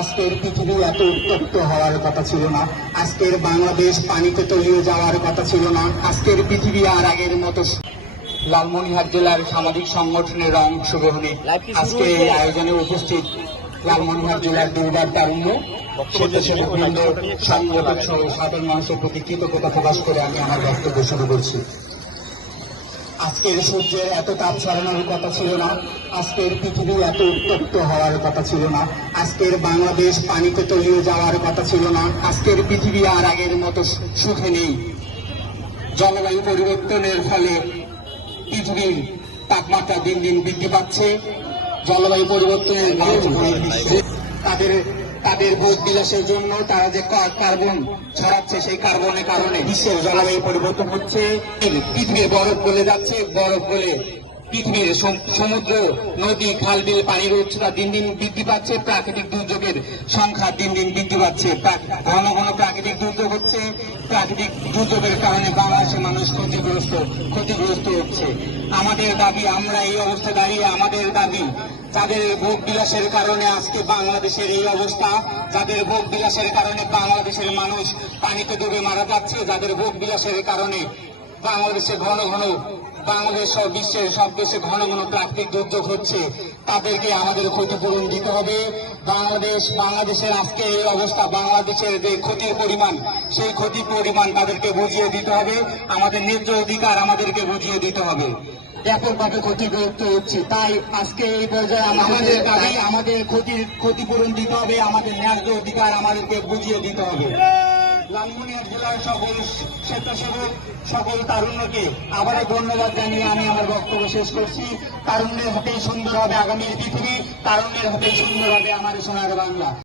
আজকের পৃথিবী এত উত্তপ্ত হওয়ার কথা ছিল না। আজকের বাংলাদেশ পানিতে তলিয়ে যাওয়ার কথা ছিল না। আজকের পৃথিবী আর আগের মতো লালমনিরহাট জেলার সামাজিক সংগঠনের অংশগ্রহণে আজকে এই আয়োজনে উপস্থিত লালমনিরহাট জেলার দুর্বার তারুণ্য স্বেচ্ছাসেবকবৃন্দ সংগঠক সহ সাধারণ মানুষের প্রতি কৃতজ্ঞতা প্রকাশ করে আমি আমার বক্তব্য শুরু করছি। আজকের সূর্যের এত তাপ ছড়ানোর কথা ছিল না। আজকের পৃথিবী এত উত্তপ্ত হওয়ার কথা ছিল না। আজকের বাংলাদেশ পানিতে তলিয়ে যাওয়ার কথা ছিল না। আজকের পৃথিবী আর আগের মতো সুখে নেই। জলবায়ু পরিবর্তনের ফলে পৃথিবীর তাপমাত্রা দিন দিন বৃদ্ধি পাচ্ছে। জলবায়ু পরিবর্তনের তাদের তাদের ভোগ বিলাসের জন্য তারা যে কার্বন ছড়াচ্ছে সেই কার্বনের কারণে বিশ্বের জলবায়ু পরিবর্তন হচ্ছে। পৃথিবীর বরফ গলে যাচ্ছে, বরফ গলে পৃথিবীর সমুদ্র, নদী, খাল, বিল, পানির উচ্চতা দিন দিন বৃদ্ধি পাচ্ছে, প্রাকৃতিক দুর্যোগের সংখ্যা দিন দিন বৃদ্ধি পাচ্ছে। ঘন ঘন প্রাকৃতিক দুর্যোগ হচ্ছে। প্রাকৃতিক দুর্যোগের কারণে বাংলাদেশের মানুষ ক্ষতিগ্রস্ত ক্ষতিগ্রস্ত হচ্ছে। আমাদের দাবি, আমরা এই অবস্থায় দাঁড়িয়ে আমাদের দাবি যাদের ভোগ বিলাসের কারণে আজকে বাংলাদেশের এই অবস্থা, যাদের ভোগ বিলাসের কারণে বাংলাদেশের মানুষ পানিতে ডুবে মারা যাচ্ছে, যাদের ভোগ বিলাসের কারণে বাংলাদেশে ঘন ঘন বাংলাদেশ সহ বিশ্বের সব দেশে ঘন ঘন প্রাকৃতিক দুর্যোগ হচ্ছে। তাদেরকে আমাদের ক্ষতিপূরণ দিতে হবে। বাংলাদেশ বাংলাদেশের আজকে এই অবস্থা বাংলাদেশের যে ক্ষতির পরিমাণ সেই ক্ষতির পরিমাণ তাদেরকে বুঝিয়ে দিতে হবে। আমাদের ন্যায্য অধিকার আমাদেরকে বুঝিয়ে দিতে হবে। ব্যাপকভাবে ক্ষতিগ্রস্ত হচ্ছে। তাই আজকে এই পর্যায়ে আমাদের দাবি আমাদের ক্ষতির ক্ষতিপূরণ দিতে হবে। আমাদের ন্যায্য অধিকার আমাদেরকে বুঝিয়ে দিতে হবে। লালমনিরহাট জেলার সকল স্বেচ্ছাসেবক, সকল তারুণ্যকে আবারও ধন্যবাদ জানিয়ে আমি আমার বক্তব্য শেষ করছি। তারুণ্যের হাতেই সুন্দর হবে আগামীর পৃথিবী তারুণ্যের হাতেই সুন্দর হবে আমার সোনার বাংলা।